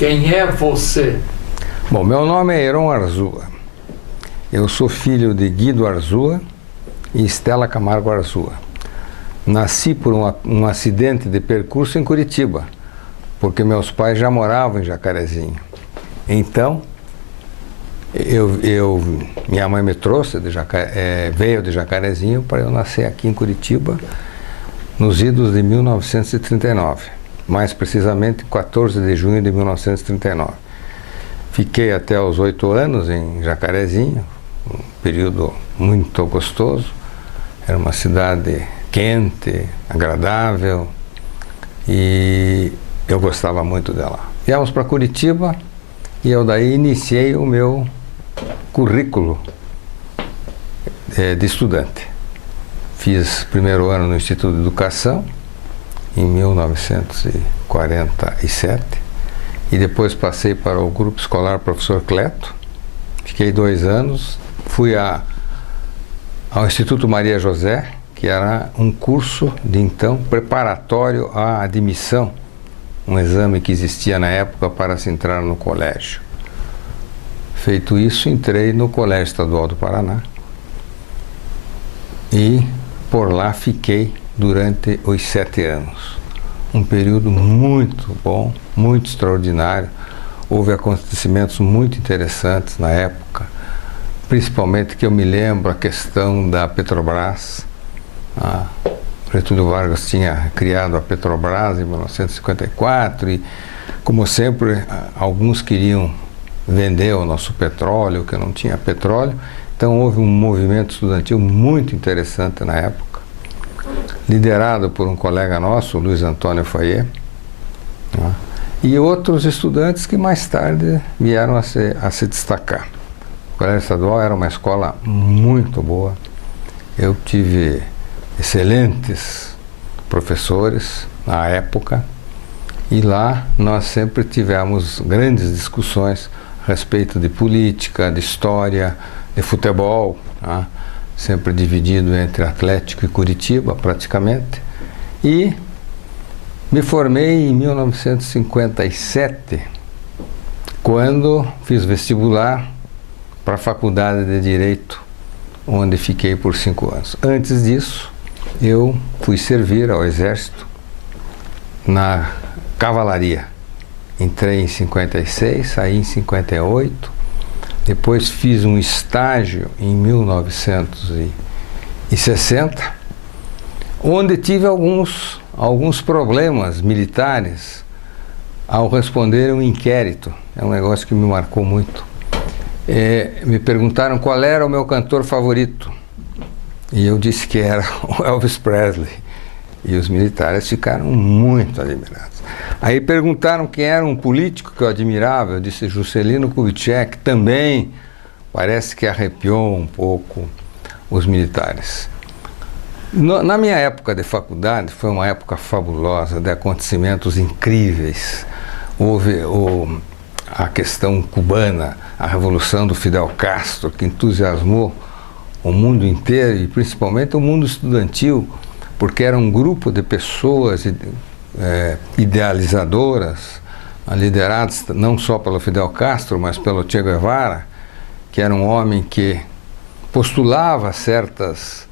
Quem é você? Bom, meu nome é Heron Arzua. Eu sou filho de Guido Arzua e Estela Camargo Arzua. Nasci por um acidente de percurso em Curitiba, porque meus pais já moravam em Jacarezinho. Então, minha mãe me trouxe, veio de Jacarezinho para eu nascer aqui em Curitiba nos idos de 1939, mais precisamente 14 de junho de 1939. Fiquei até os 8 anos em Jacarezinho, um período muito gostoso. Era uma cidade quente, agradável, e eu gostava muito dela. Viemos para Curitiba e eu daí iniciei o meu currículo de estudante. Fiz primeiro ano no Instituto de Educação, em 1947, e depois passei para o Grupo Escolar Professor Cleto. Fiquei 2 anos, fui ao Instituto Maria José, que era um curso de então preparatório à admissão, um exame que existia na época para se entrar no colégio. Feito isso, entrei no Colégio Estadual do Paraná e por lá fiquei durante os 7 anos. Um período muito bom, muito extraordinário. Houve acontecimentos muito interessantes na época, principalmente que eu me lembro a questão da Petrobras. Getúlio Vargas tinha criado a Petrobras em 1954 e, como sempre, alguns queriam vender o nosso petróleo, que não tinha petróleo. Então houve um movimento estudantil muito interessante na época, liderado por um colega nosso, Luiz Antônio Fayet, e outros estudantes que mais tarde vieram a se destacar. O Colégio Estadual era uma escola muito boa. Eu tive excelentes professores na época, e lá nós sempre tivemos grandes discussões a respeito de política, de história, de futebol, sempre dividido entre Atlético e Curitiba, praticamente. E me formei em 1957, quando fiz vestibular para a Faculdade de Direito, onde fiquei por 5 anos. Antes disso, eu fui servir ao Exército na cavalaria. Entrei em 56, saí em 58, depois fiz um estágio em 1960, onde tive alguns problemas militares ao responder um inquérito. É um negócio que me marcou muito. Me perguntaram qual era o meu cantor favorito, e eu disse que era o Elvis Presley, e os militares ficaram muito admirados. Aí perguntaram quem era um político que eu admirava, eu disse Juscelino Kubitschek, também parece que arrepiou um pouco os militares. Na minha época de faculdade, foi uma época fabulosa, de acontecimentos incríveis. Houve a questão cubana, a revolução do Fidel Castro, que entusiasmou o mundo inteiro e principalmente o mundo estudantil, porque era um grupo de pessoas idealizadoras, lideradas não só pelo Fidel Castro, mas pelo Che Guevara, que era um homem que postulava certas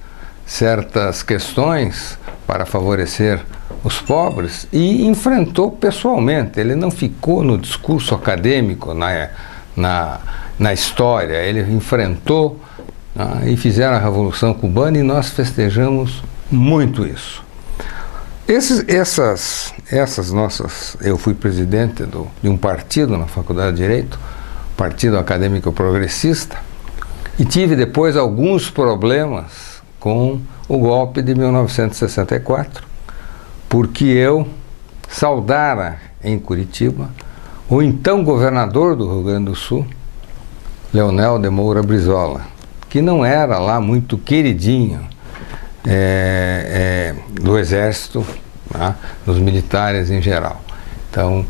questões para favorecer os pobres e enfrentou pessoalmente. Ele não ficou no discurso acadêmico, na história, ele enfrentou e fizeram a Revolução Cubana, e nós festejamos muito isso. Eu fui presidente de um partido na Faculdade de Direito, Partido Acadêmico Progressista, e tive depois alguns problemas com o golpe de 1964, porque eu saudara em Curitiba o então governador do Rio Grande do Sul, Leonel de Moura Brizola, que não era lá muito queridinho do Exército, dos militares em geral. Então,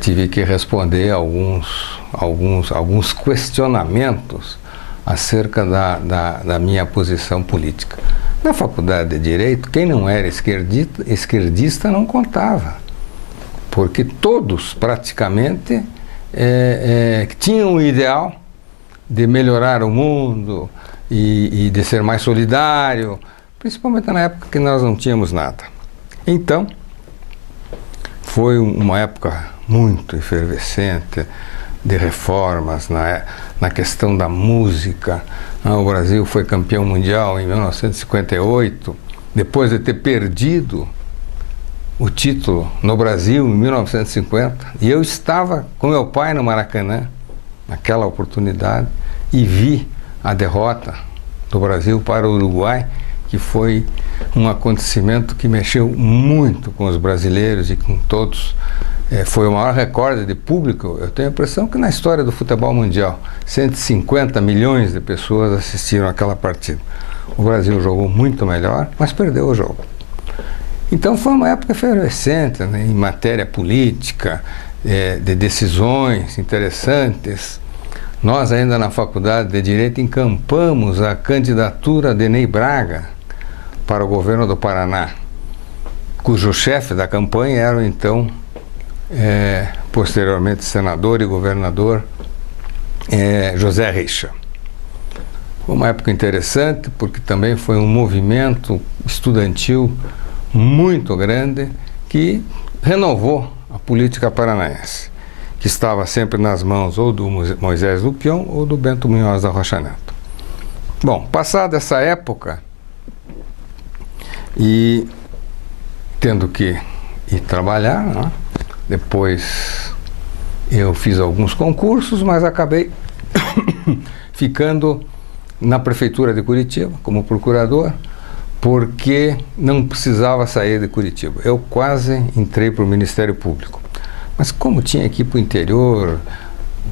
tive que responder alguns questionamentos acerca da minha posição política. Na Faculdade de Direito, quem não era esquerdista não contava, porque todos praticamente tinham o ideal de melhorar o mundo e de ser mais solidário, principalmente na época que nós não tínhamos nada. Então, foi uma época muito efervescente de reformas na questão da música. O Brasil foi campeão mundial em 1958, depois de ter perdido o título no Brasil em 1950, e eu estava com meu pai no Maracanã naquela oportunidade e vi a derrota do Brasil para o Uruguai, que foi um acontecimento que mexeu muito com os brasileiros e com todos. Foi o maior recorde de público. Eu tenho a impressão que na história do futebol mundial 150 milhões de pessoas assistiram àquela partida. O Brasil jogou muito melhor, mas perdeu o jogo. Então foi uma época efervescente, né, em matéria política, de decisões interessantes. Nós ainda na Faculdade de Direito encampamos a candidatura de Ney Braga para o governo do Paraná, cujo chefe da campanha era então, posteriormente senador e governador, José Richa. Foi uma época interessante porque também foi um movimento estudantil muito grande que renovou a política paranaense, que estava sempre nas mãos ou do Moisés Lupion ou do Bento Munhoz da Rocha Neto. Bom, passada essa época e tendo que ir trabalhar, né? Depois eu fiz alguns concursos, mas acabei ficando na Prefeitura de Curitiba como procurador, porque não precisava sair de Curitiba. Eu quase entrei para o Ministério Público, mas como tinha que ir para o interior,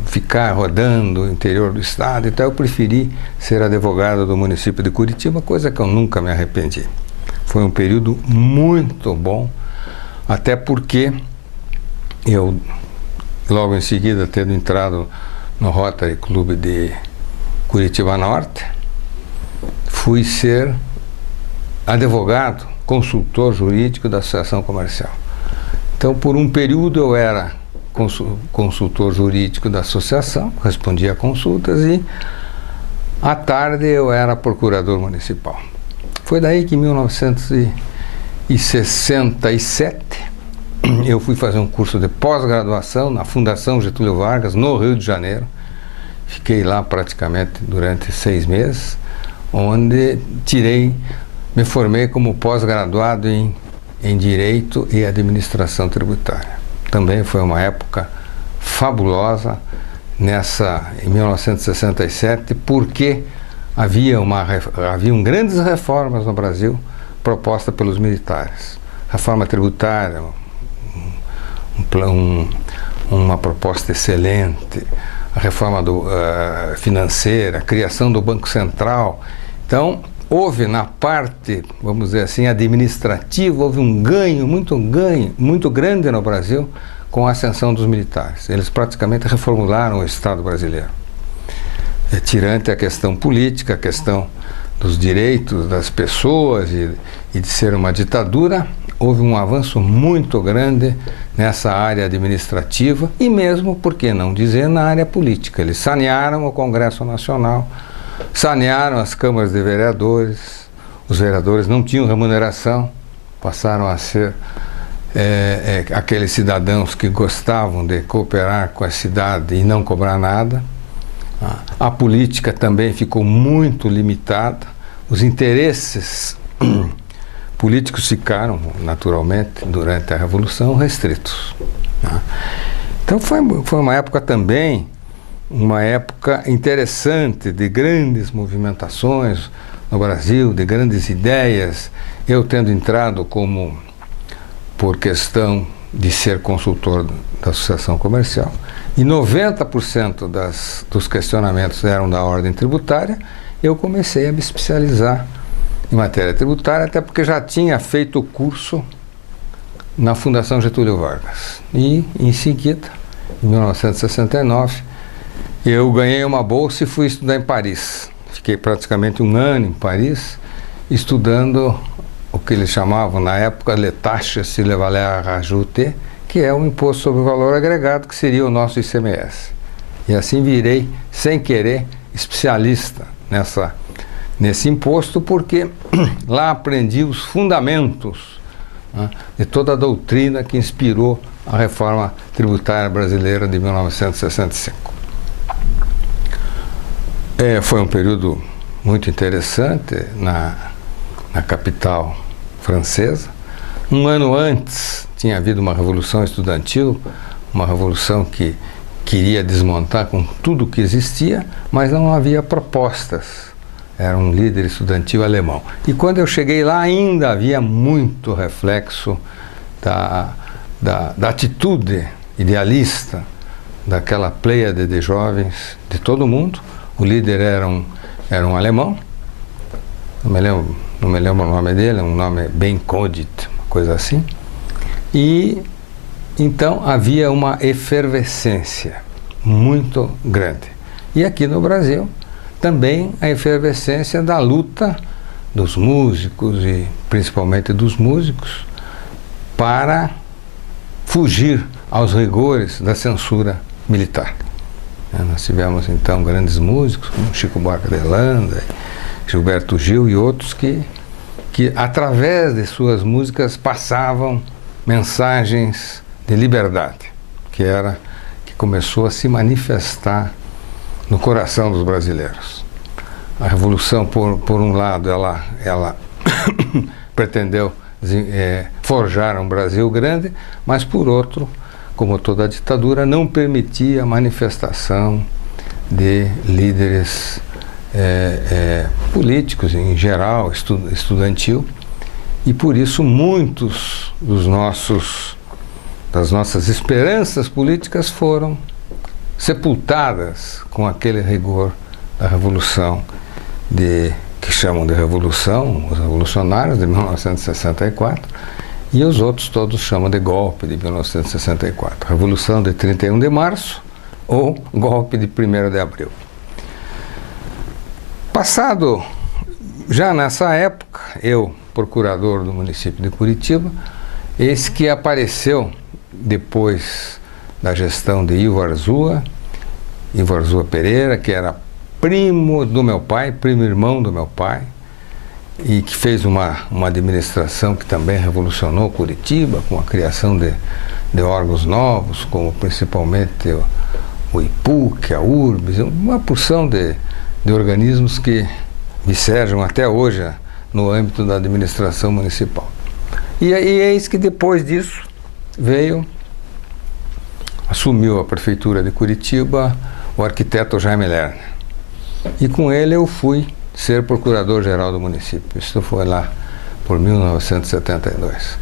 ficar rodando o interior do estado, então eu preferi ser advogado do município de Curitiba, coisa que eu nunca me arrependi. Foi um período muito bom, até porque eu, logo em seguida, tendo entrado no Rotary Clube de Curitiba Norte, fui ser advogado, consultor jurídico da Associação Comercial. Então, por um período eu era consultor jurídico da associação, respondia a consultas, e à tarde eu era procurador municipal. Foi daí que em 1967 eu fui fazer um curso de pós-graduação na Fundação Getúlio Vargas, no Rio de Janeiro. Fiquei lá praticamente durante 6 meses, onde me formei como pós-graduado em Direito e Administração Tributária. Também foi uma época fabulosa em 1967, porque haviam grandes reformas no Brasil propostas pelos militares. Reforma tributária, uma proposta excelente, a reforma financeira, a criação do Banco Central. Então, houve na parte, vamos dizer assim, administrativa, houve um ganho muito grande no Brasil com a ascensão dos militares. Eles praticamente reformularam o Estado brasileiro. Tirante a questão política, a questão dos direitos das pessoas e de ser uma ditadura, houve um avanço muito grande nessa área administrativa e mesmo, por que não dizer, na área política. Eles sanearam o Congresso Nacional, sanearam as câmaras de vereadores, os vereadores não tinham remuneração, passaram a ser aqueles cidadãos que gostavam de cooperar com a cidade e não cobrar nada. A política também ficou muito limitada, os interesses políticos ficaram, naturalmente, durante a Revolução, restritos. Então foi uma época também, uma época interessante, de grandes movimentações no Brasil, de grandes ideias. Eu tendo entrado por questão de ser consultor da Associação Comercial, e 90% dos questionamentos eram da ordem tributária, eu comecei a me especializar em matéria tributária, até porque já tinha feito o curso na Fundação Getúlio Vargas. E, em seguida, em 1969, eu ganhei uma bolsa e fui estudar em Paris. Fiquei praticamente 1 ano em Paris, estudando o que eles chamavam, na época, les tâches sur les valeurs ajoutées, que é o Imposto sobre o Valor Agregado, que seria o nosso ICMS. E assim virei, sem querer, especialista nesse imposto, porque lá aprendi os fundamentos, né, de toda a doutrina que inspirou a reforma tributária brasileira de 1965. Foi um período muito interessante na capital francesa. Um ano antes tinha havido uma revolução estudantil, uma revolução que queria desmontar com tudo o que existia, mas não havia propostas. Era um líder estudantil alemão. E quando eu cheguei lá, ainda havia muito reflexo da atitude idealista daquela pleiade de jovens de todo o mundo. O líder era um alemão, não me lembro o nome dele, um nome bem Kodit, uma coisa assim. E então havia uma efervescência muito grande. E aqui no Brasil também a efervescência da luta dos músicos e principalmente dos músicos para fugir aos rigores da censura militar. Nós tivemos então grandes músicos como Chico Buarque de Holanda, Gilberto Gil e outros que através de suas músicas passavam mensagens de liberdade, que começou a se manifestar no coração dos brasileiros. A Revolução, por um lado, ela pretendeu forjar um Brasil grande, mas por outro, como toda a ditadura, não permitia a manifestação de líderes políticos em geral, estudantil, e por isso muitos das nossas esperanças políticas foram sepultadas com aquele rigor da Revolução, que chamam de Revolução, os revolucionários de 1964, e os outros todos chamam de golpe de 1964, Revolução de 31 de março ou golpe de 1º de abril. Passado, já nessa época, eu, procurador do município de Curitiba, eis que apareceu, depois da gestão de Ivo Arzua Pereira, que era primo do meu pai, primo irmão do meu pai, e que fez uma administração que também revolucionou Curitiba, com a criação de órgãos novos, como principalmente o IPUC, a URBS, uma porção de organismos que vicerjam até hoje no âmbito da administração municipal. E eis que depois disso assumiu a prefeitura de Curitiba o arquiteto Jaime Lerner. E com ele eu fui ser procurador-geral do município. Isso foi lá por 1972.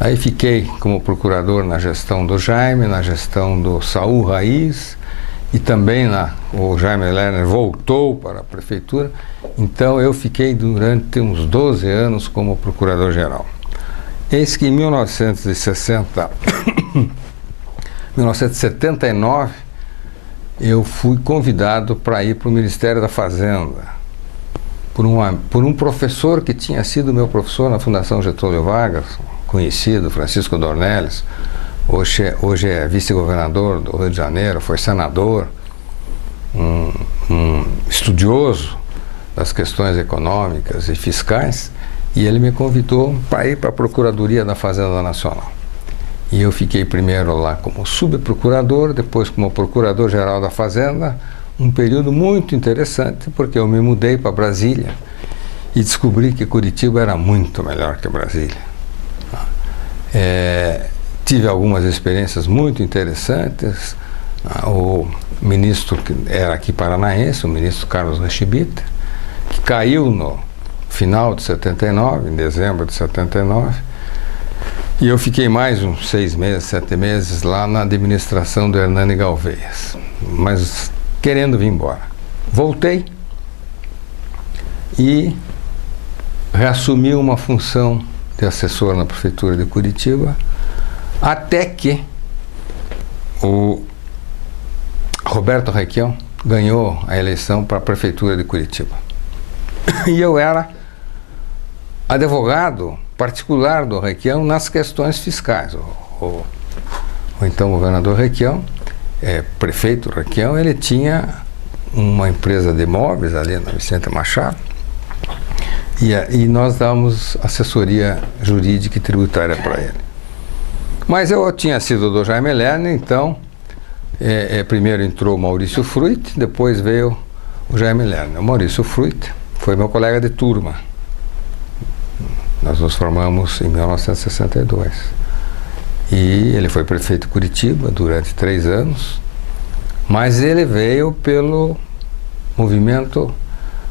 Aí fiquei como procurador na gestão do Jaime, na gestão do Saul Raiz, e também o Jaime Lerner voltou para a prefeitura. Então eu fiquei durante uns 12 anos como procurador-geral. Eis que em 1979, eu fui convidado para ir para o Ministério da Fazenda, por um professor que tinha sido meu professor na Fundação Getúlio Vargas, conhecido, Francisco Dornelles. Hoje é vice-governador do Rio de Janeiro, foi senador, um estudioso das questões econômicas e fiscais, e ele me convidou para ir para a Procuradoria da Fazenda Nacional. E eu fiquei primeiro lá como subprocurador, depois como procurador-geral da Fazenda, um período muito interessante, porque eu me mudei para Brasília e descobri que Curitiba era muito melhor que Brasília. Tive algumas experiências muito interessantes. O ministro que era aqui paranaense, o ministro Carlos Rechibita, que caiu no final de 79, em dezembro de 79, e eu fiquei mais uns 6 meses, 7 meses lá na administração do Hernani Galvez, mas querendo vir embora. Voltei e reassumi uma função de assessor na prefeitura de Curitiba, até que o Roberto Requião ganhou a eleição para a prefeitura de Curitiba. E eu era advogado particular do Requião nas questões fiscais. o então governador Requião, prefeito Requião, ele tinha uma empresa de imóveis ali na Vicente Machado, e nós dávamos assessoria jurídica e tributária para ele. Mas eu tinha sido do Jaime Lerner, então primeiro entrou o Maurício Fruit, depois veio o Jaime Lerner. O Maurício Fruit foi meu colega de turma. Nós nos formamos em 1962. E ele foi prefeito de Curitiba durante 3 anos, mas ele veio pelo movimento,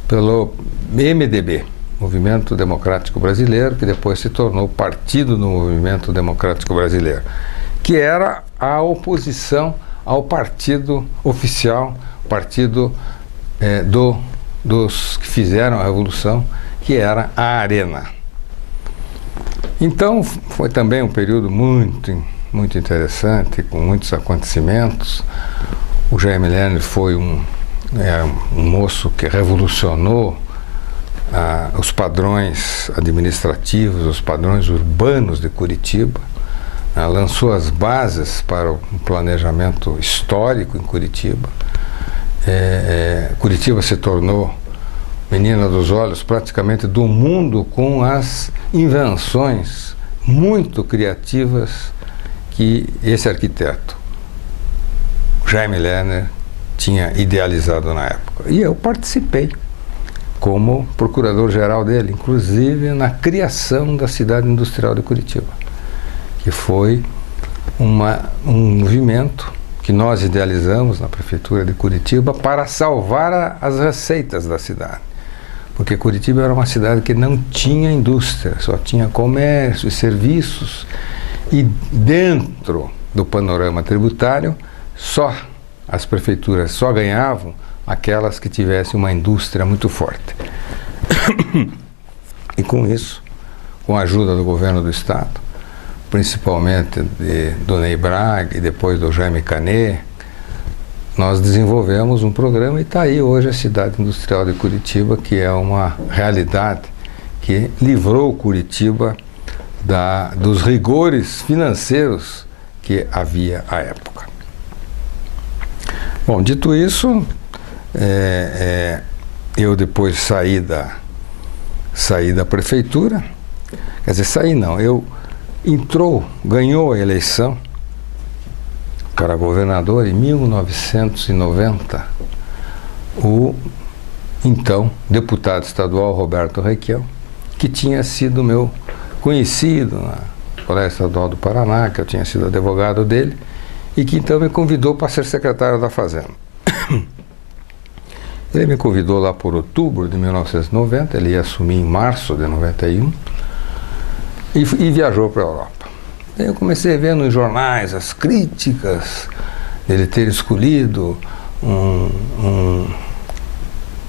pelo MDB, Movimento Democrático Brasileiro, que depois se tornou Partido do Movimento Democrático Brasileiro, que era a oposição ao partido oficial, partido dos que fizeram a Revolução, que era a Arena. Então, foi também um período muito interessante, com muitos acontecimentos. O Jaime Lerner foi um moço que revolucionou os padrões administrativos, os padrões urbanos de Curitiba, lançou as bases para um planejamento histórico em Curitiba. Curitiba se tornou menina dos olhos praticamente do mundo, com as invenções muito criativas que esse arquiteto, Jaime Lerner, tinha idealizado na época. E eu participei como procurador-geral dele, inclusive na criação da cidade industrial de Curitiba, que foi um movimento que nós idealizamos na prefeitura de Curitiba para salvar as receitas da cidade. Porque Curitiba era uma cidade que não tinha indústria, só tinha comércio e serviços, e dentro do panorama tributário, as prefeituras só ganhavam aquelas que tivessem uma indústria muito forte. E com isso, com a ajuda do governo do estado, principalmente do Ney Braga e depois do Jaime Canet, nós desenvolvemos um programa e está aí hoje a cidade industrial de Curitiba, que é uma realidade que livrou Curitiba dos rigores financeiros que havia à época. Bom, dito isso, eu depois saí da prefeitura, quer dizer, ganhou a eleição para governador em 1990, o então deputado estadual Roberto Requião, que tinha sido meu conhecido na Colégio Estadual do Paraná, que eu tinha sido advogado dele, e que então me convidou para ser secretário da Fazenda. Ele me convidou lá por outubro de 1990, ele ia assumir em março de 91, e viajou para a Europa. Daí eu comecei a ver nos jornais as críticas dele ter escolhido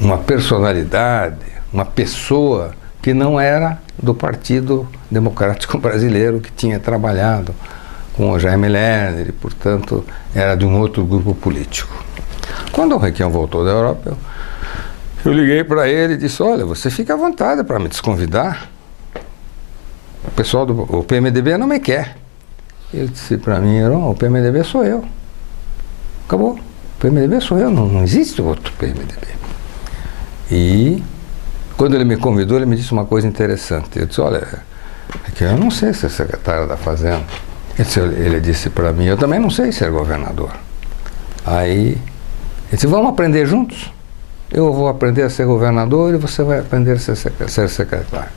uma personalidade, uma pessoa que não era do Partido Democrático Brasileiro, que tinha trabalhado com o Jaime Lerner e, portanto, era de um outro grupo político. Quando o Requião voltou da Europa, eu liguei para ele e disse: olha, você fica à vontade para me desconvidar. O pessoal do PMDB não me quer. Ele disse para mim: o PMDB sou eu. Acabou. O PMDB sou eu, não existe outro PMDB. E quando ele me convidou, ele me disse uma coisa interessante. Eu disse: olha, eu não sei ser secretário da Fazenda. Ele disse para mim: eu também não sei ser governador. Aí ele disse: vamos aprender juntos? Eu vou aprender a ser governador e você vai aprender a ser secretário.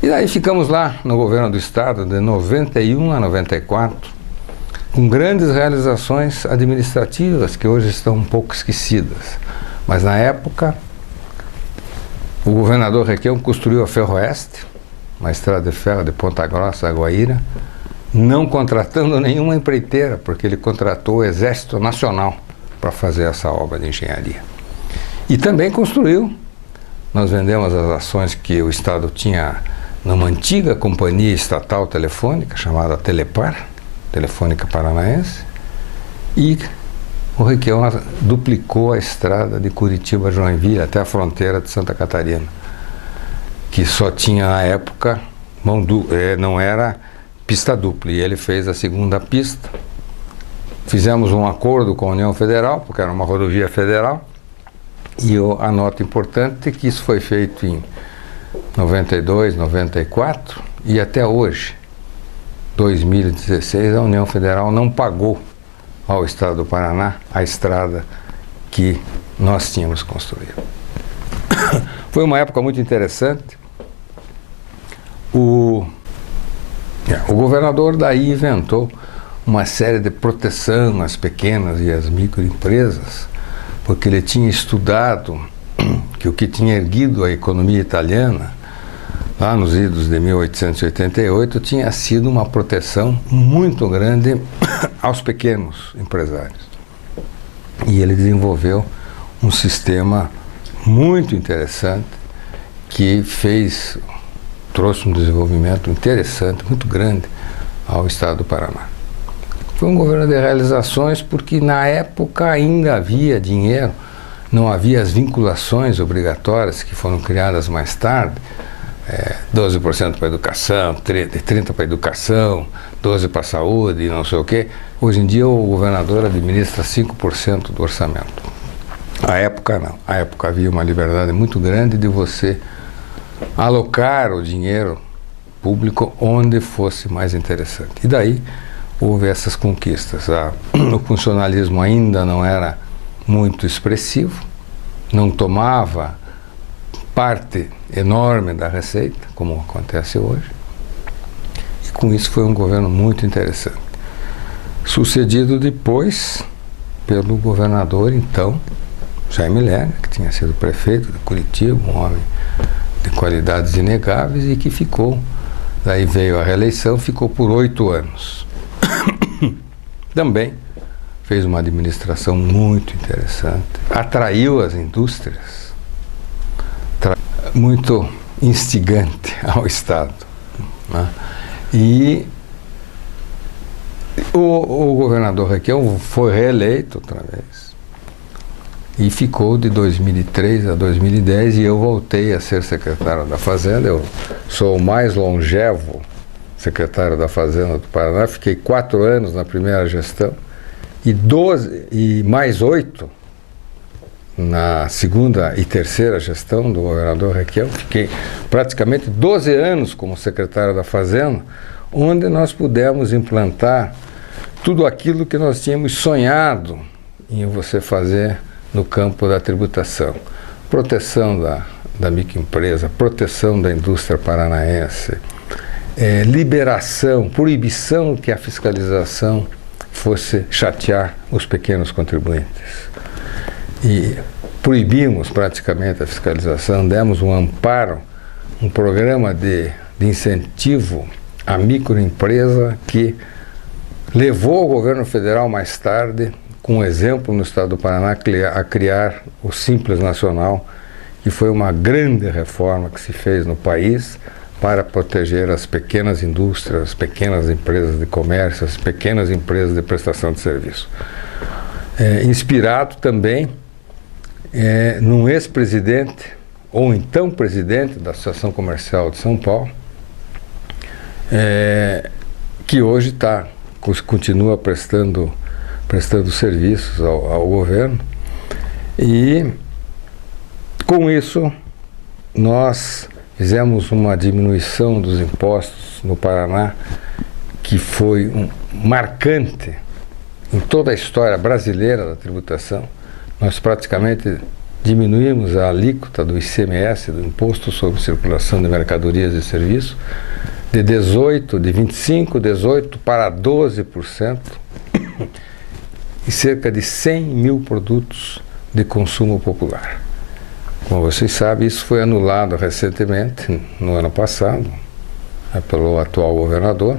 E daí ficamos lá no governo do estado de 91 a 94, com grandes realizações administrativas que hoje estão um pouco esquecidas. Mas na época, o governador Requião construiu a Ferroeste, uma estrada de ferro de Ponta Grossa a Guaíra, não contratando nenhuma empreiteira, porque ele contratou o Exército Nacional para fazer essa obra de engenharia. E também construiu, nós vendemos as ações que o estado tinha numa antiga companhia estatal telefônica, chamada Telepar, Telefônica Paranaense, e o Requião duplicou a estrada de Curitiba a Joinville até a fronteira de Santa Catarina, que só tinha na época não era pista dupla, e ele fez a segunda pista fizemos um acordo com a União Federal, porque era uma rodovia federal, e a nota importante é que isso foi feito em 92, 94, e até hoje, 2016, a União Federal não pagou ao Estado do Paraná a estrada que nós tínhamos construído. Foi uma época muito interessante. O governador daí inventou uma série de proteção às pequenas e às microempresas, porque ele tinha estudado que o que tinha erguido a economia italiana lá nos idos de 1888 tinha sido uma proteção muito grande aos pequenos empresários. E ele desenvolveu um sistema muito interessante que trouxe um desenvolvimento interessante, muito grande ao Estado do Paraná. Foi um governo de realizações porque na época ainda havia dinheiro, não havia as vinculações obrigatórias que foram criadas mais tarde, 12% para a educação, 30% para a educação, 12% para a saúde e não sei o quê. Hoje em dia o governador administra 5% do orçamento. À época não. À época havia uma liberdade muito grande de você alocar o dinheiro público onde fosse mais interessante. E daí houve essas conquistas. O funcionalismo ainda não era muito expressivo, não tomava parte enorme da receita, como acontece hoje. E com isso foi um governo muito interessante. Sucedido depois pelo governador, então, Jaime Lerner, que tinha sido prefeito de Curitiba, um homem de qualidades inegáveis e que ficou, daí veio a reeleição, ficou por 8 anos. Também fez uma administração muito interessante, atraiu as indústrias, muito instigante ao Estado, né? E o governador Requião foi reeleito outra vez e ficou de 2003 a 2010 e eu voltei a ser secretário da Fazenda. Eu sou o mais longevo secretário da Fazenda do Paraná, fiquei 4 anos na primeira gestão e mais 8 na segunda e terceira gestão do governador Requião. Fiquei praticamente 12 anos como secretário da Fazenda, onde nós pudemos implantar tudo aquilo que nós tínhamos sonhado em você fazer no campo da tributação. Proteção da microempresa, proteção da indústria paranaense, liberação, proibição que a fiscalização fosse chatear os pequenos contribuintes. E proibimos praticamente a fiscalização, demos um amparo, um programa de incentivo à microempresa que levou o governo federal mais tarde, com um exemplo no estado do Paraná, a criar o Simples Nacional, que foi uma grande reforma que se fez no país para proteger as pequenas indústrias, as pequenas empresas de comércio, as pequenas empresas de prestação de serviço. Inspirado também num ex-presidente, ou então presidente da Associação Comercial de São Paulo, que hoje continua prestando serviços ao governo. E com isso nós fizemos uma diminuição dos impostos no Paraná que foi marcante em toda a história brasileira da tributação. Nós praticamente diminuímos a alíquota do ICMS, do Imposto sobre Circulação de Mercadorias e Serviços, de 25%, 18% para 12%, e cerca de 100 mil produtos de consumo popular. Como vocês sabem, isso foi anulado recentemente, no ano passado, pelo atual governador,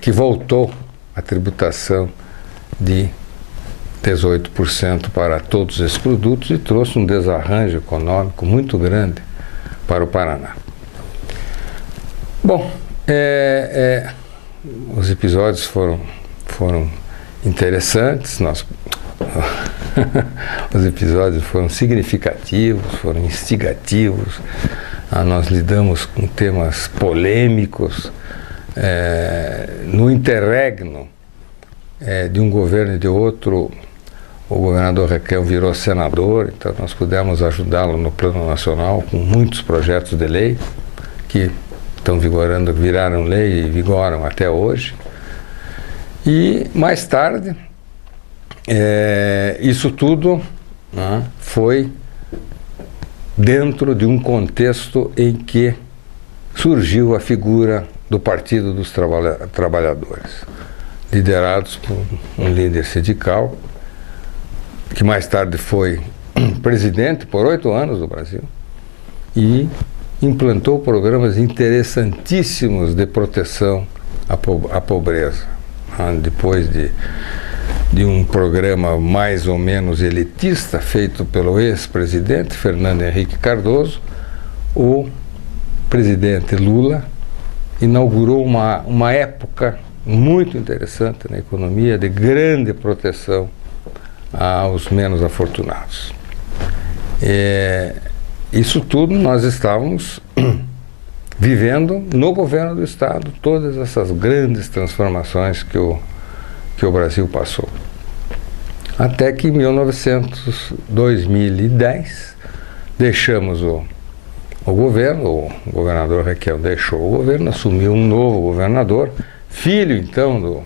que voltou a tributação de 18% para todos esses produtos e trouxe um desarranjo econômico muito grande para o Paraná. Bom, os episódios foram interessantes, os episódios foram significativos, foram instigativos, nós lidamos com temas polêmicos. No interregno, de um governo e de outro, o governador Requião virou senador, então nós pudemos ajudá-lo no plano nacional com muitos projetos de lei que estão vigorando, viraram lei e vigoram até hoje. E mais tarde, isso tudo, né, foi dentro de um contexto em que surgiu a figura do Partido dos Trabalhadores, liderados por um líder sindical, que mais tarde foi presidente por 8 anos do Brasil e implantou programas interessantíssimos de proteção à pobreza. Depois de um programa mais ou menos elitista feito pelo ex-presidente Fernando Henrique Cardoso, o presidente Lula inaugurou uma época muito interessante na economia de grande proteção aos menos afortunados. Isso tudo nós estávamos vivendo no governo do Estado, todas essas grandes transformações que o Brasil passou. Até que em 2010, deixamos o governo, o governador Requião deixou o governo, assumiu um novo governador, filho então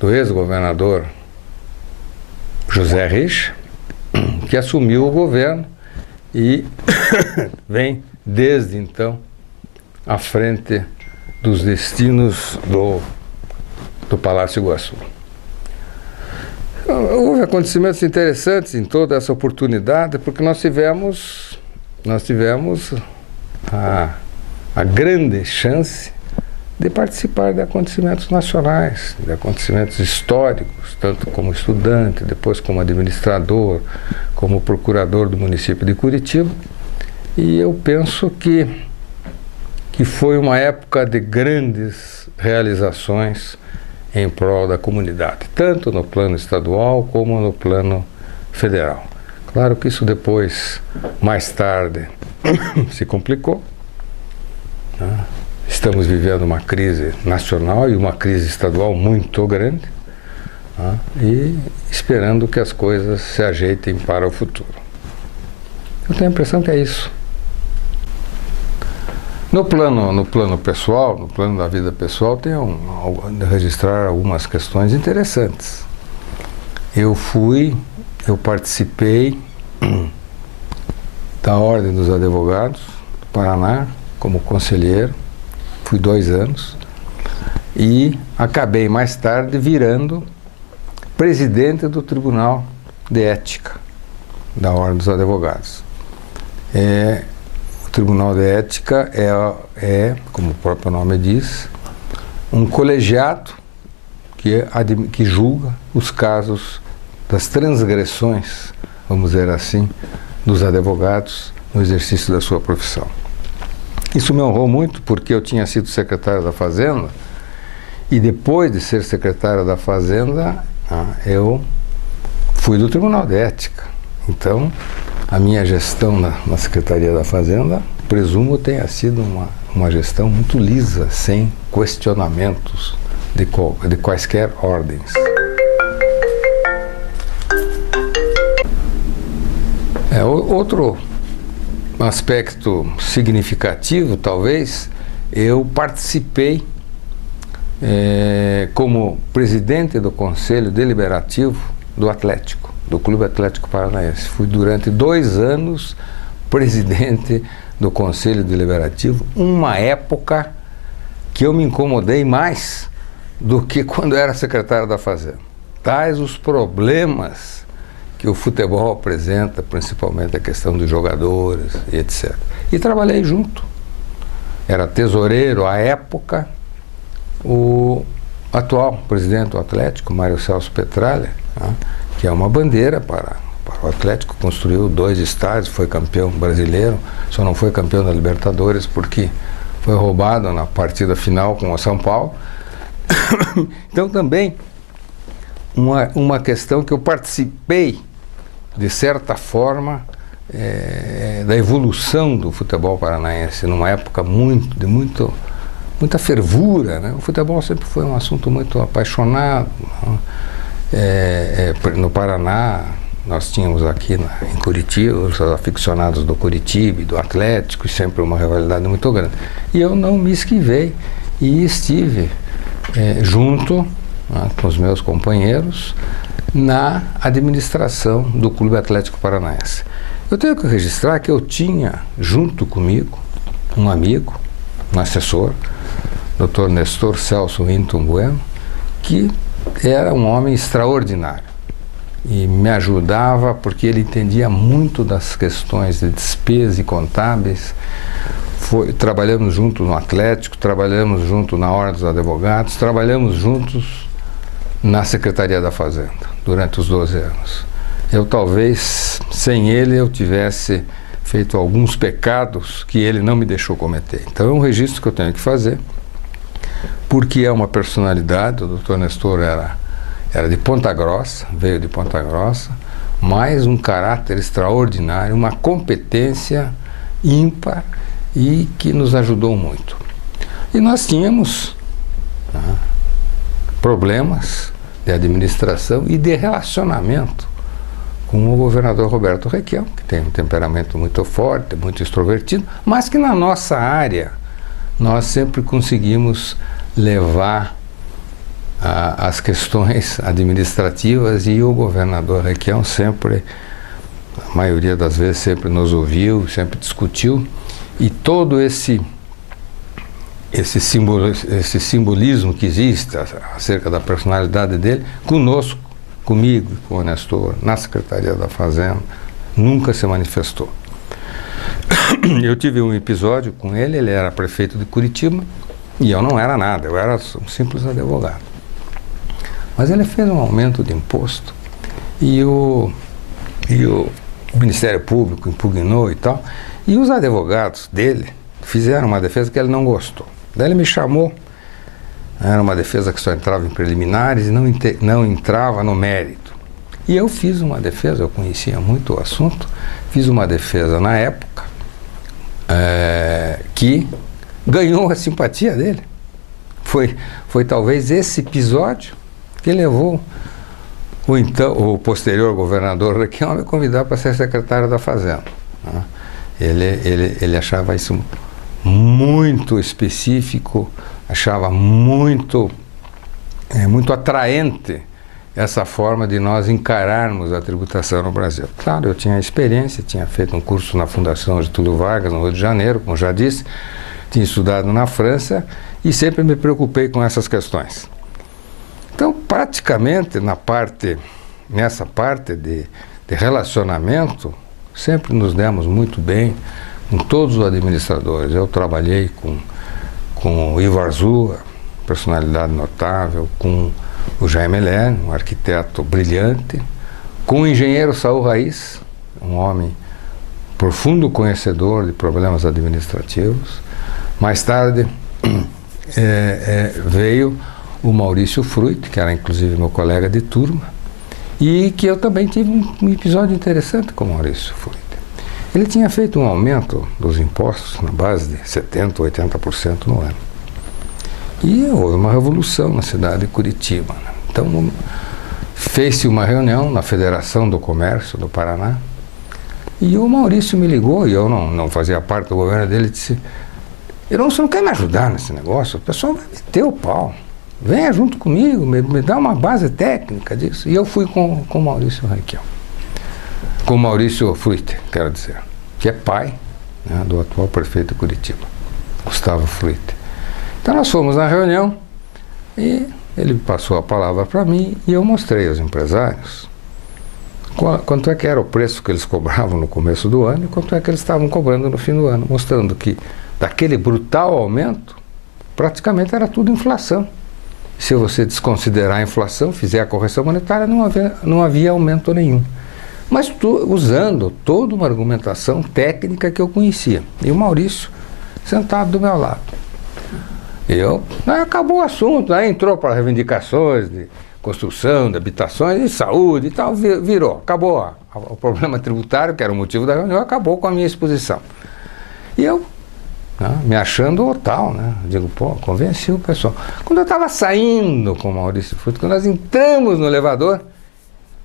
do ex-governador José Richa, que assumiu o governo e vem desde então à frente dos destinos do Palácio Iguaçu. Houve acontecimentos interessantes em toda essa oportunidade, porque nós tivemos a grande chance de participar de acontecimentos nacionais, de acontecimentos históricos, tanto como estudante, depois como administrador, como procurador do município de Curitiba. E eu penso que foi uma época de grandes realizações em prol da comunidade, tanto no plano estadual como no plano federal. Claro que isso depois, mais tarde, se complicou, né? Estamos vivendo uma crise nacional e uma crise estadual muito grande, né? E esperando que as coisas se ajeitem para o futuro. Eu tenho a impressão que é isso. No plano pessoal, no plano da vida pessoal, tenho de registrar algumas questões interessantes. Eu participei da Ordem dos Advogados do Paraná como conselheiro, fui 2 anos e acabei mais tarde virando presidente do Tribunal de Ética da Ordem dos Advogados. O Tribunal de Ética como o próprio nome diz, um colegiado que julga os casos das transgressões, vamos dizer assim, dos advogados no exercício da sua profissão. Isso me honrou muito porque eu tinha sido secretário da Fazenda e depois de ser secretário da Fazenda, eu fui do Tribunal de Ética. Então, a minha gestão na Secretaria da Fazenda, presumo, tenha sido uma gestão muito lisa, sem questionamentos de quaisquer ordens. Outro aspecto significativo, talvez, eu participei como presidente do Conselho Deliberativo do Atlético, do Clube Atlético Paranaense. Fui durante 2 anos presidente do Conselho Deliberativo, uma época que eu me incomodei mais do que quando era secretário da Fazenda. Tais os problemas que o futebol apresenta, principalmente a questão dos jogadores e etc. E trabalhei junto. Era tesoureiro à época o atual presidente do Atlético, Mário Celso Petralha, né, que é uma bandeira para o Atlético, construiu 2 estádios, foi campeão brasileiro, só não foi campeão da Libertadores porque foi roubado na partida final com o São Paulo. Então também uma questão que eu participei, de certa forma, da evolução do futebol paranaense, numa época de muita fervura, né? O futebol sempre foi um assunto muito apaixonado. No Paraná, nós tínhamos aqui em Curitiba, os aficionados do Curitiba e do Atlético, e sempre uma rivalidade muito grande. E eu não me esquivei e estive junto, né, com os meus companheiros na administração do Clube Atlético Paranaense. Eu tenho que registrar que eu tinha junto comigo um amigo, um assessor, Dr. Nestor Celso Winton Bueno, que era um homem extraordinário e me ajudava porque ele entendia muito das questões de despesas e contábeis. Trabalhamos juntos no Atlético, trabalhamos juntos na Ordem dos Advogados, trabalhamos juntos na Secretaria da Fazenda durante os 12 anos. Eu talvez, sem ele, eu tivesse feito alguns pecados que ele não me deixou cometer. Então é um registro que eu tenho que fazer, porque é uma personalidade. O Dr. Nestor era de Ponta Grossa, veio de Ponta Grossa, mas um caráter extraordinário, uma competência ímpar e que nos ajudou muito. E nós tínhamos, né, problemas de administração e de relacionamento com o governador Roberto Requião, que tem um temperamento muito forte, muito extrovertido, mas que na nossa área nós sempre conseguimos levar as questões administrativas, e o governador Requião sempre, a maioria das vezes, sempre nos ouviu, sempre discutiu, e todo esse simbolismo que existe acerca da personalidade dele, conosco, comigo, com o Nestor, na Secretaria da Fazenda, nunca se manifestou. Eu tive um episódio com ele, ele era prefeito de Curitiba, e eu não era nada, eu era um simples advogado. Mas ele fez um aumento de imposto, e o Ministério Público impugnou e tal, e os advogados dele fizeram uma defesa que ele não gostou. Daí ele me chamou, era uma defesa que só entrava em preliminares e não entrava no mérito. E eu fiz uma defesa, eu conhecia muito o assunto, fiz uma defesa na época que ganhou a simpatia dele. Foi talvez esse episódio que levou o posterior governador Requião a me convidar para ser secretário da Fazenda. Ele achava isso muito específico, achava muito atraente essa forma de nós encararmos a tributação no Brasil. Claro, eu tinha experiência, tinha feito um curso na Fundação Getúlio Vargas, no Rio de Janeiro, como já disse, tinha estudado na França e sempre me preocupei com essas questões. Então, praticamente, nessa parte de relacionamento, sempre nos demos muito bem com todos os administradores. Eu trabalhei com o Ivo Arzua, personalidade notável, com o Jaime Lerner, um arquiteto brilhante, com o engenheiro Saul Raiz, um homem profundo conhecedor de problemas administrativos. Mais tarde veio o Maurício Fruit, que era inclusive meu colega de turma, e que eu também tive um episódio interessante com o Maurício Fruit. Ele tinha feito um aumento dos impostos na base de 70%, 80% no ano. E houve uma revolução na cidade de Curitiba, né? Então, fez-se uma reunião na Federação do Comércio do Paraná, e o Maurício me ligou, e eu não fazia parte do governo dele, e disse: Irão, você não quer me ajudar nesse negócio? O pessoal vai meter o pau. Venha junto comigo, me dá uma base técnica disso. E eu fui com o Maurício Requião. Com o Maurício Fruit, quero dizer, que é pai, né, do atual prefeito de Curitiba, Gustavo Fruit. Então nós fomos na reunião e ele passou a palavra para mim e eu mostrei aos empresários quanto é que era o preço que eles cobravam no começo do ano e quanto é que eles estavam cobrando no fim do ano, mostrando que daquele brutal aumento, praticamente era tudo inflação. Se você desconsiderar a inflação, fizer a correção monetária, não havia aumento nenhum. Mas usando toda uma argumentação técnica que eu conhecia. E o Maurício sentado do meu lado. Acabou o assunto, aí entrou para reivindicações de construção, de habitações, de saúde e tal, virou. Acabou o problema tributário, que era o motivo da reunião, acabou com a minha exposição. E eu né? Me achando o tal, né? Eu digo, pô, convenci o pessoal. Quando eu estava saindo com o Maurício Fruto, quando nós entramos no elevador,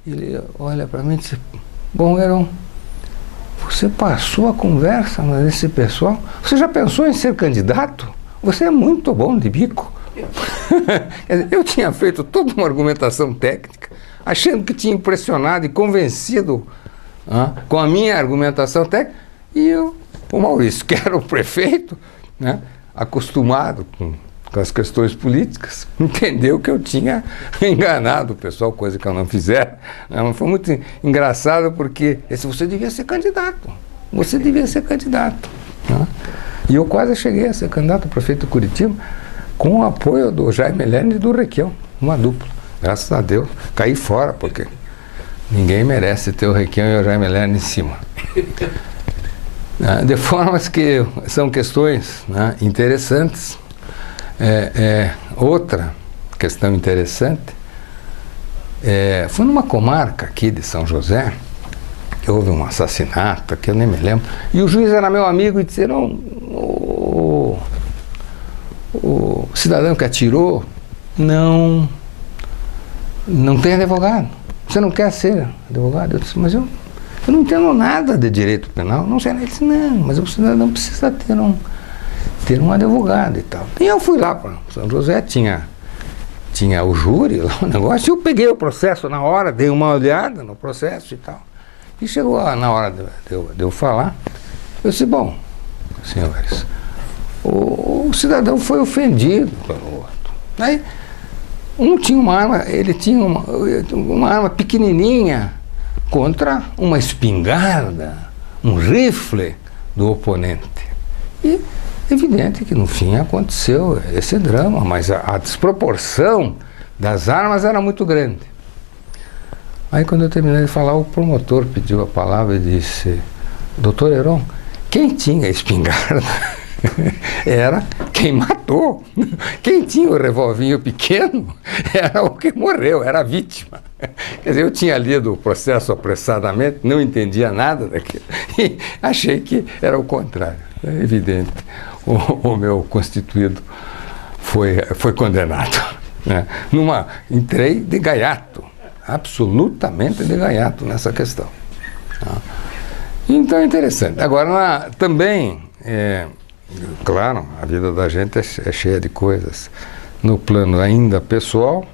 ele olha para mim e disse, bom, Heron, você passou a conversa nesse pessoal? Você já pensou em ser candidato? Você é muito bom de bico. Eu tinha feito toda uma argumentação técnica, achando que tinha impressionado e convencido com a minha argumentação técnica, e o Maurício, que era o prefeito, né, acostumado com as questões políticas, entendeu que eu tinha enganado o pessoal, coisa que eu não fizer. Mas foi muito engraçado porque você devia ser candidato, você devia ser candidato. Né? E eu quase cheguei a ser candidato a prefeito de Curitiba com o apoio do Jaime Lerner e do Requião, uma dupla. Graças a Deus, caí fora, porque ninguém merece ter o Requião e o Jaime Lerner em cima. De formas que são questões, né, interessantes. Outra questão interessante, foi numa comarca aqui de São José, que houve um assassinato, que eu nem me lembro, e o juiz era meu amigo e disse, não, o cidadão que atirou não tem advogado. Você não quer ser advogado? Eu disse, mas eu não entendo nada de direito penal. Não sei. Ele disse, não, mas o cidadão precisa ter um advogado e tal. E eu fui lá para São José, tinha o júri lá, o negócio, e eu peguei o processo na hora, dei uma olhada no processo e tal. E chegou na hora de eu falar, eu disse, bom, senhores, o cidadão foi ofendido pelo outro. Aí, um tinha uma arma, ele tinha uma arma pequenininha contra uma espingarda, um rifle do oponente. E evidente que no fim aconteceu esse drama, mas a desproporção das armas era muito grande. Aí quando eu terminei de falar, o promotor pediu a palavra e disse, doutor Heron, quem tinha espingarda era quem matou. Quem tinha o revolvinho pequeno era o que morreu, era a vítima. Quer dizer, eu tinha lido o processo apressadamente, não entendia nada daquilo e achei que era o contrário. É evidente, o meu constituído foi condenado. Né? Entrei de gaiato, absolutamente de gaiato nessa questão. Então é interessante. Agora, também, claro, a vida da gente é cheia de coisas. No plano ainda pessoal,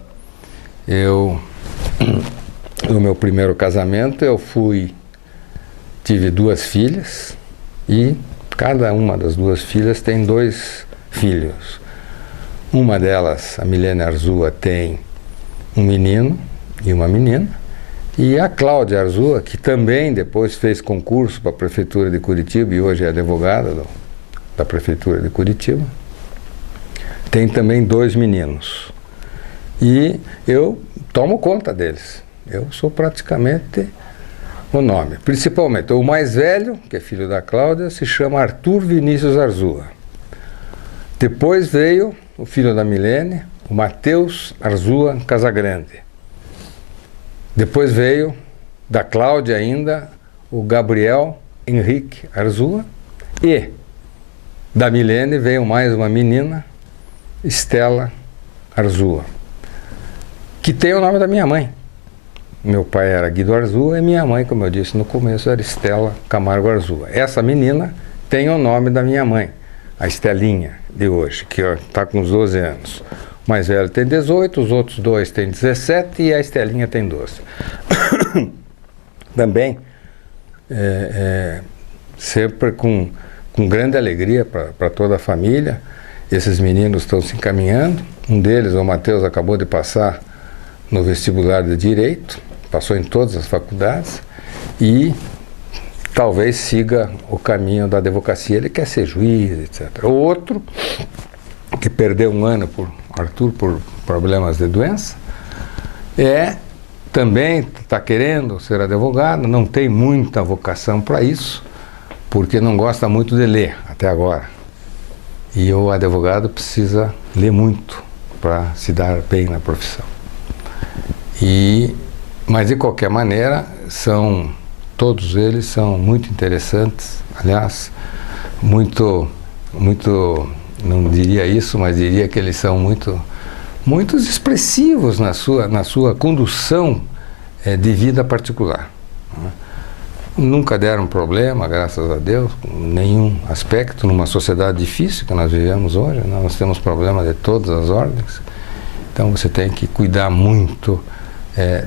no meu primeiro casamento, tive 2 filhas e cada uma das 2 filhas tem 2 filhos. Uma delas, a Milene Arzua, tem um menino e uma menina. E a Cláudia Arzua, que também depois fez concurso para a Prefeitura de Curitiba e hoje é advogada da Prefeitura de Curitiba, tem também 2 meninos. E eu tomo conta deles. Eu sou praticamente o nome. Principalmente o mais velho, que é filho da Cláudia, se chama Arthur Vinícius Arzua. Depois veio o filho da Milene, o Matheus Arzua Casagrande. Depois veio, da Cláudia ainda, o Gabriel Henrique Arzua. E da Milene veio mais uma menina, Estela Arzua, que tem o nome da minha mãe. Meu pai era Guido Arzua e minha mãe, como eu disse no começo, era Estela Camargo Arzua. Essa menina tem o nome da minha mãe, a Estelinha de hoje, que está com uns 12 anos. O mais velho tem 18, os outros 2 têm 17 e a Estelinha tem 12. Também, sempre com grande alegria para toda a família, esses meninos estão se encaminhando. Um deles, o Matheus, acabou de passar no vestibular de Direito, passou em todas as faculdades e talvez siga o caminho da advocacia. Ele quer ser juiz, etc. O outro, que perdeu um ano Arthur por problemas de doença, também está querendo ser advogado, não tem muita vocação para isso, porque não gosta muito de ler até agora. E o advogado precisa ler muito para se dar bem na profissão. Mas de qualquer maneira, todos eles são muito interessantes, aliás, muito não diria isso, mas diria que eles são muito expressivos na sua condução de vida particular. Nunca deram problema, graças a Deus, com nenhum aspecto, numa sociedade difícil que nós vivemos hoje, né? Nós temos problemas de todas as ordens, então você tem que cuidar muito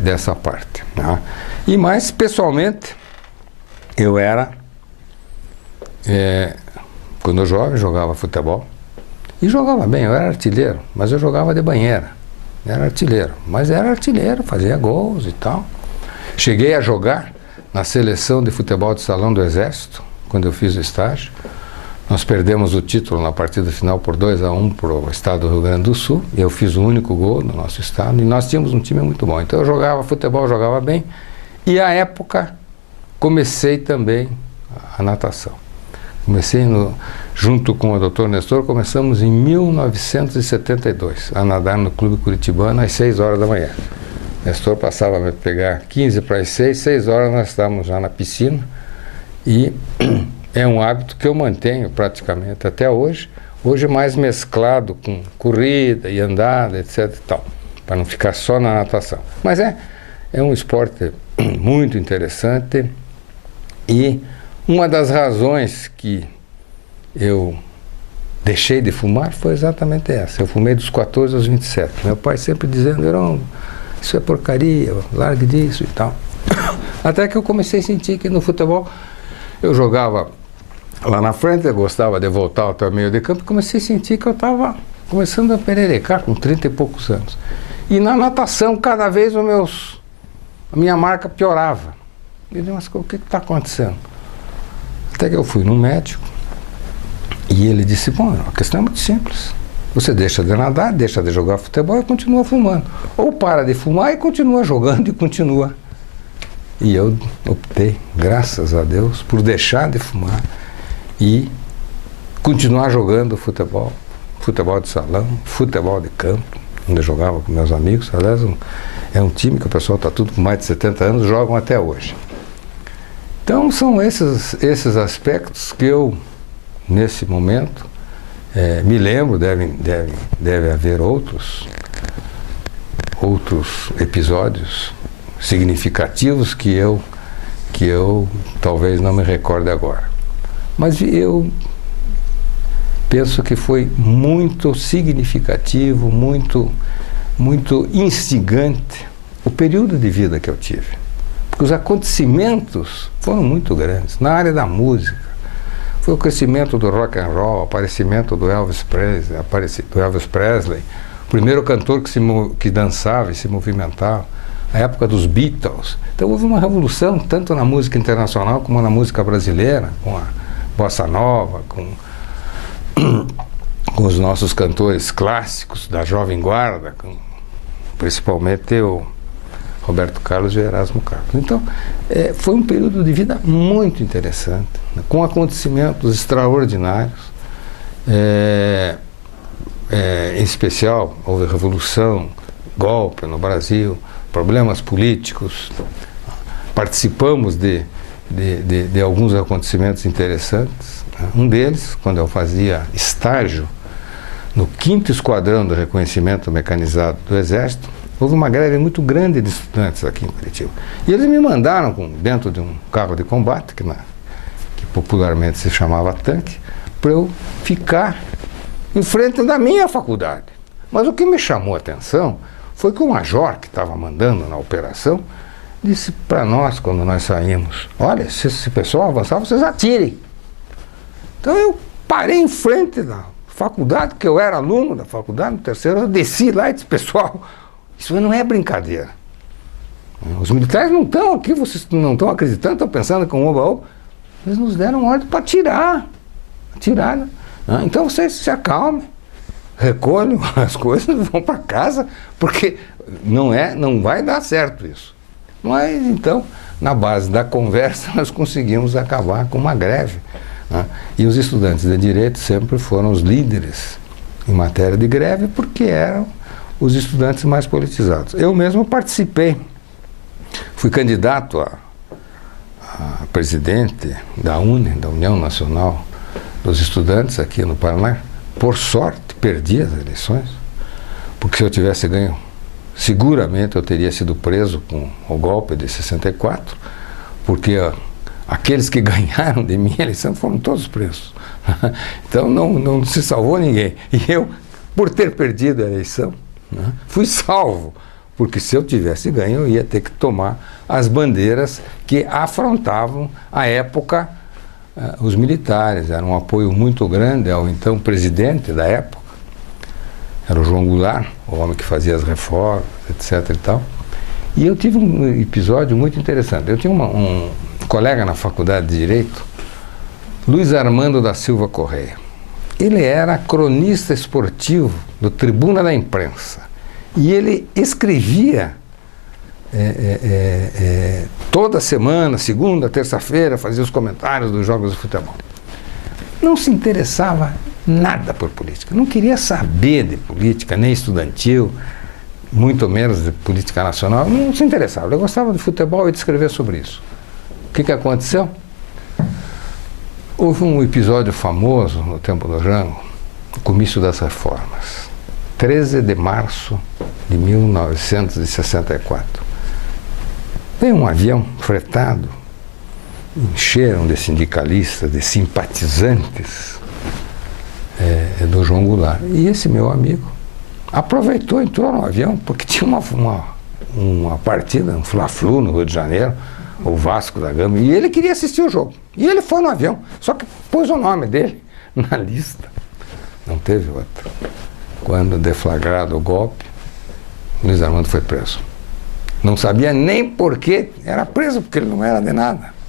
dessa parte. Né? E mais, pessoalmente, eu era, quando eu jovem, jogava futebol, e jogava bem, eu era artilheiro, mas eu jogava de banheira, era artilheiro, fazia gols e tal. Cheguei a jogar na seleção de futebol de salão do Exército, quando eu fiz o estágio. Nós perdemos o título na partida final por 2-1 para o estado do Rio Grande do Sul, e eu fiz o único gol no nosso estado, e nós tínhamos um time muito bom. Então eu jogava futebol, jogava bem, e à época comecei também a natação. Comecei junto com o Dr. Nestor, começamos em 1972 a nadar no Clube Curitibano às 6 horas da manhã. Nestor passava a me pegar 15 para as 6 horas nós estávamos já na piscina, e é um hábito que eu mantenho praticamente até hoje mais mesclado com corrida e andada, etc e tal, para não ficar só na natação. Mas é um esporte muito interessante, e uma das razões que eu deixei de fumar foi exatamente essa. Eu fumei dos 14 aos 27. Meu pai sempre dizendo: Heron, isso é porcaria, largue disso e tal. Até que eu comecei a sentir que no futebol eu jogava lá na frente, eu gostava de voltar até o meio de campo, e comecei a sentir que eu estava começando a pererecar com 30 e poucos anos. E na natação, cada vez a minha marca piorava. Eu disse: mas o que está acontecendo? Até que eu fui num médico, e ele disse: bom, a questão é muito simples. Você deixa de nadar, deixa de jogar futebol e continua fumando. Ou para de fumar e continua jogando e continua. E eu optei, graças a Deus, por deixar de fumar e continuar jogando futebol. Futebol de salão, futebol de campo, onde eu jogava com meus amigos. Aliás, é um time que o pessoal está tudo com mais de 70 anos, jogam até hoje. Então são esses aspectos que eu, nesse momento, me lembro. Deve haver outros episódios significativos que eu talvez não me recorde agora. Mas eu penso que foi muito significativo, muito instigante o período de vida que eu tive. Porque os acontecimentos foram muito grandes. Na área da música, foi o crescimento do rock and roll, o aparecimento do Elvis Presley, o primeiro cantor que dançava e se movimentava, a época dos Beatles. Então houve uma revolução, tanto na música internacional como na música brasileira, com a bossa nova, com os nossos cantores clássicos da Jovem Guarda, principalmente o Roberto Carlos e Erasmo Carlos. Então, foi um período de vida muito interessante, né, com acontecimentos extraordinários. Em especial, houve revolução, golpe no Brasil, problemas políticos. Participamos de alguns acontecimentos interessantes. Né? Um deles, quando eu fazia estágio no 5º Esquadrão do Reconhecimento Mecanizado do Exército, houve uma greve muito grande de estudantes aqui em Curitiba. E eles me mandaram dentro de um carro de combate, que popularmente se chamava tanque, para eu ficar em frente da minha faculdade. Mas o que me chamou a atenção foi que o major que estava mandando na operação disse para nós, quando nós saímos: olha, se esse pessoal avançar, vocês atirem. Então eu parei em frente da faculdade, que eu era aluno da faculdade, no 3º, eu desci lá e disse: pessoal, isso não é brincadeira. Os militares não estão aqui, vocês não estão acreditando, estão pensando com oba-oba. Eles nos deram ordem para atirar. Né? Então vocês se acalmem, recolham as coisas e vão para casa, porque não vai dar certo isso. Mas então, na base da conversa, nós conseguimos acabar com uma greve. Né? E os estudantes de direito sempre foram os líderes em matéria de greve, porque eram os estudantes mais politizados. Eu mesmo participei, fui candidato a presidente da UNE, da União Nacional dos estudantes aqui no Paraná. Por sorte, perdi as eleições, porque se eu tivesse ganho, seguramente eu teria sido preso com o golpe de 64, porque aqueles que ganharam de minha eleição foram todos presos. Então não se salvou ninguém. E eu, por ter perdido a eleição, né, fui salvo, porque se eu tivesse ganho, eu ia ter que tomar as bandeiras que afrontavam à época os militares. Era um apoio muito grande ao então presidente da época, era o João Goulart, o homem que fazia as reformas, etc. e tal. E eu tive um episódio muito interessante. Eu tinha um colega na faculdade de Direito, Luiz Armando da Silva Correia. Ele era cronista esportivo do Tribuna da Imprensa. E ele escrevia toda semana, segunda, terça-feira, fazia os comentários dos jogos de futebol. Não se interessava nada por política, não queria saber de política, nem estudantil, muito menos de política nacional, não se interessava. Ele gostava de futebol e de escrever sobre isso. O que aconteceu? Houve um episódio famoso no tempo do Jango, o Comício das Reformas, 13 de março de 1964. Veio um avião fretado, encheram de sindicalistas, de simpatizantes do João Goulart. E esse meu amigo aproveitou, entrou no avião, porque tinha uma partida, um Fla-Flu no Rio de Janeiro, o Vasco da Gama, e ele queria assistir o jogo. E ele foi no avião, só que pôs o nome dele na lista. Não teve outro. Quando deflagrado o golpe, Luiz Armando foi preso. Não sabia nem por que era preso, porque ele não era de nada.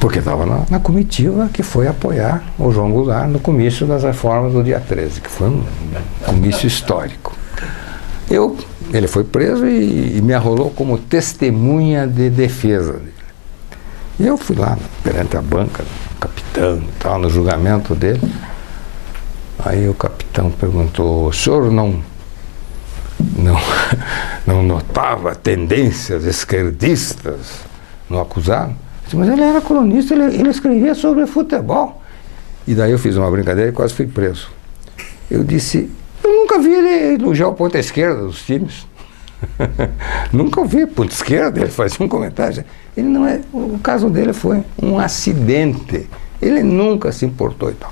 Porque estava na comitiva que foi apoiar o João Goulart no comício das reformas do dia 13, que foi um comício histórico. Ele foi preso e me arrolou como testemunha de defesa dele. E eu fui lá perante a banca, o capitão e tal, no julgamento dele. Aí o capitão perguntou: o senhor não notava tendências esquerdistas no acusado? Eu disse, mas ele era colunista, ele escrevia sobre futebol. E daí eu fiz uma brincadeira e quase fui preso. Eu disse, eu nunca vi ele elogiar o ponta esquerda dos times. Nunca ouvi ponta esquerda, ele fazia um comentário. Ele não é, o caso dele foi um acidente. Ele nunca se importou e tal.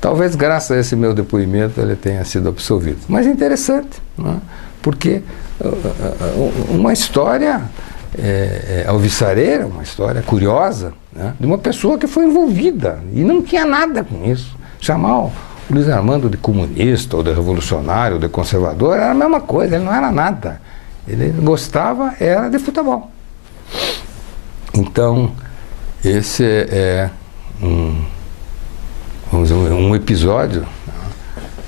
Talvez graças a esse meu depoimento ele tenha sido absolvido. Mas é interessante, não é? Porque uma história alvissareira, uma história curiosa, né? De uma pessoa que foi envolvida e não tinha nada com isso. Chamar o Luiz Armando de comunista, ou de revolucionário, ou de conservador, era a mesma coisa, ele não era nada. Ele gostava, era de futebol. Então, esse é um episódio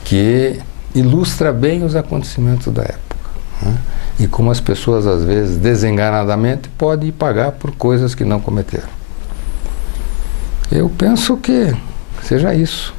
que ilustra bem os acontecimentos da época, né? E como as pessoas, às vezes, desenganadamente, podem pagar por coisas que não cometeram. Eu penso que seja isso.